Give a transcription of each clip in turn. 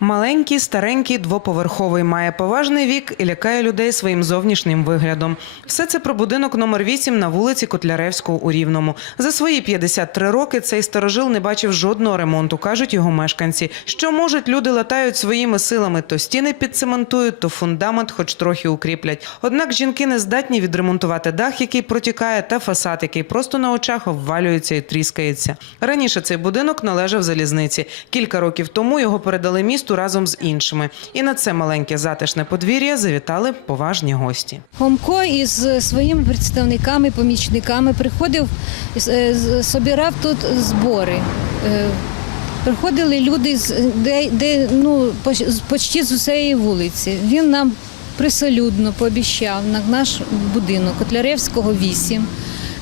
Маленький, старенький, двоповерховий, має поважний вік і лякає людей своїм зовнішнім виглядом. Все це про будинок номер 8 на вулиці Котляревського у Рівному. За свої 53 роки цей старожил не бачив жодного ремонту, кажуть його мешканці. Що можуть, люди латають своїми силами, то стіни підцементують, то фундамент хоч трохи укріплять. Однак жінки не здатні відремонтувати дах, який протікає, та фасад, який просто на очах обвалюється і тріскається. Раніше цей будинок належав залізниці. Кілька років тому його передали місту разом з іншими. І на це маленьке затишне подвір'я завітали поважні гості. Хомко із своїми представниками, помічниками приходив, е, з- собирав тут збори. Е, Приходили люди, з- де, де ну, почти з усієї вулиці. Він нам присолюдно пообіцяв на наш будинок Котляревського 8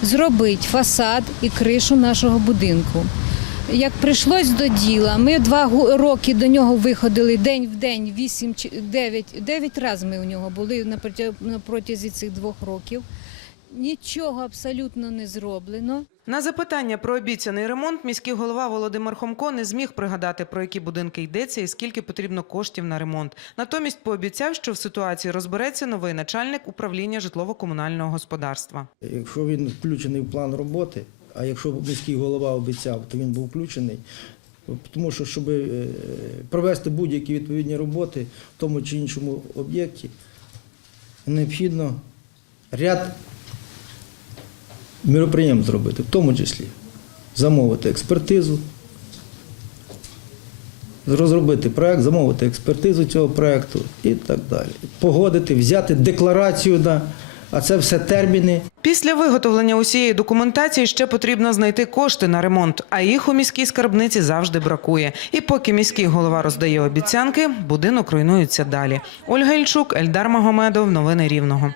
зробити фасад і кришу нашого будинку. Як прийшлось до діла, ми два гу- роки до нього виходили день в день, 8 чи 9, 9 разів ми у нього були на протязі цих двох років. Нічого абсолютно не зроблено. На запитання про обіцяний ремонт міський голова Володимир Хомко не зміг пригадати, про які будинки йдеться і скільки потрібно коштів на ремонт. Натомість пообіцяв, що в ситуації розбереться новий начальник управління житлово-комунального господарства. Якщо він включений в план роботи, а якщо міський голова обіцяв, то він був включений. Тому що, щоб е, провести будь-які відповідні роботи в тому чи іншому об'єкті, необхідно ряд міроприємств зробити, в тому числі замовити експертизу, розробити проект, замовити експертизу цього проекту і так далі. Погодити, взяти декларацію, да, а це все терміни. Після виготовлення усієї документації ще потрібно знайти кошти на ремонт, а їх у міській скарбниці завжди бракує. І поки міський голова роздає обіцянки, будинок руйнується далі. Ольга Ільчук, Ельдар Магомедов. Новини Рівного.